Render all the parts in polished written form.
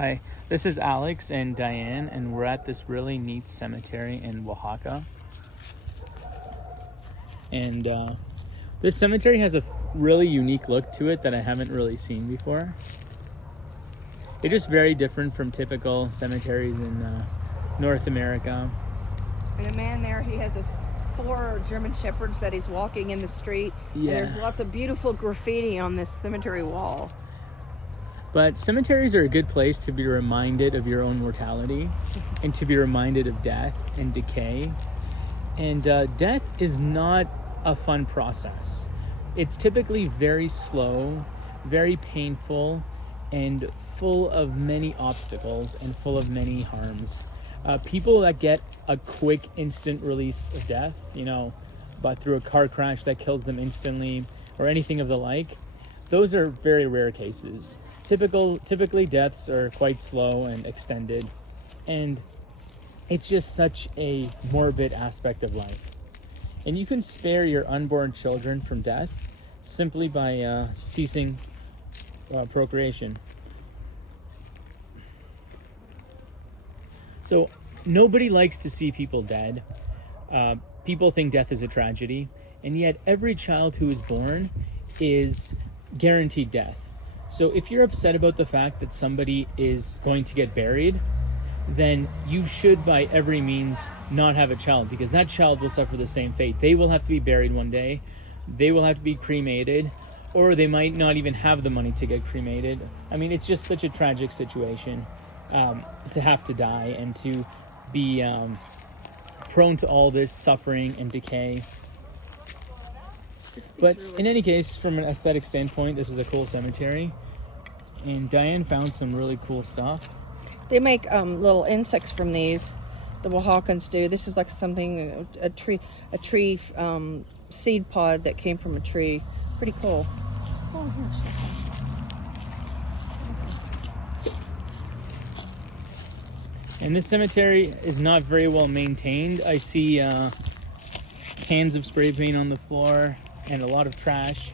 Hi, this is Alex and Diane, and we're at this really neat cemetery in Oaxaca. And this cemetery has a really unique look to it that I haven't really seen before. It's just very different from typical cemeteries in North America. And a man there, he has his 4 German Shepherds that he's walking in the street. Yeah. And there's lots of beautiful graffiti on this cemetery wall. But cemeteries are a good place to be reminded of your own mortality and to be reminded of death and decay. And death is not a fun process. It's typically very slow, very painful, and full of many obstacles and full of many harms. People that get a quick, instant release of death, but through a car crash that kills them instantly or anything of the like, those are very rare cases. Typically deaths are quite slow and extended, and it's just such a morbid aspect of life. And you can spare your unborn children from death simply by ceasing procreation. So nobody likes to see people dead. People think death is a tragedy, and yet every child who is born is guaranteed death. So if you're upset about the fact that somebody is going to get buried, then you should by every means not have a child, because that child will suffer the same fate. They will have to be buried one day, they will have to be cremated, or they might not even have the money to get cremated. I mean, it's just such a tragic situation to have to die and to be prone to all this suffering and decay. But in any case, from an aesthetic standpoint, this is a cool cemetery. And Diane found some really cool stuff. They make little insects from these. The Oaxacans do. This is like something, a tree seed pod that came from a tree. Pretty cool. Oh, And this cemetery is not very well maintained. I see cans of spray paint on the floor and a lot of trash.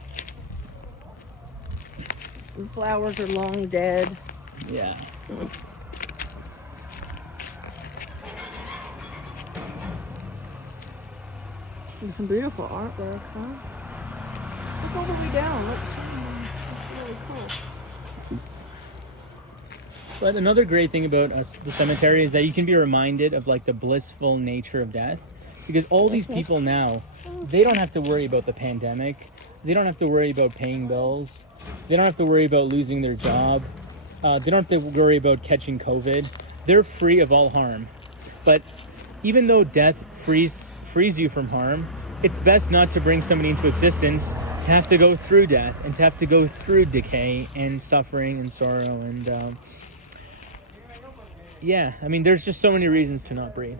The flowers are long dead. Yeah. There's some beautiful artwork, huh? Look all the way down. That's really cool. But another great thing about the cemetery is that you can be reminded of like the blissful nature of death, because all these people now, they don't have to worry about the pandemic. They don't have to worry about paying bills. They don't have to worry about losing their job. They don't have to worry about catching COVID. They're free of all harm. But even though death frees you from harm, it's best not to bring somebody into existence to have to go through death and to have to go through decay and suffering and sorrow. And yeah, I mean, there's just so many reasons to not breathe.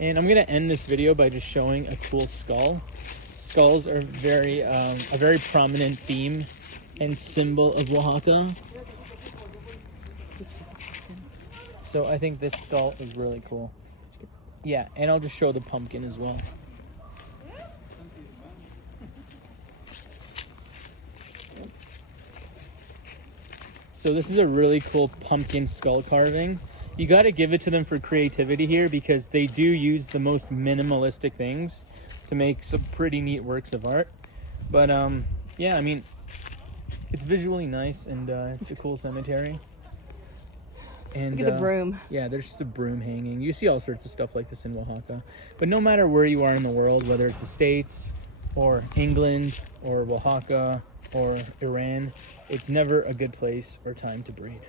And I'm going to end this video by just showing a cool skull. Skulls are a very prominent theme and symbol of Oaxaca. So I think this skull is really cool. Yeah, and I'll just show the pumpkin as well. So this is a really cool pumpkin skull carving. You got to give it to them for creativity here, because they do use the most minimalistic things to make some pretty neat works of art. But yeah, I mean, it's visually nice, and it's a cool cemetery. And look at the broom. Yeah, there's just a broom hanging. You see all sorts of stuff like this in Oaxaca. But no matter where you are in the world, whether it's the States or England or Oaxaca or Iran, it's never a good place or time to breed.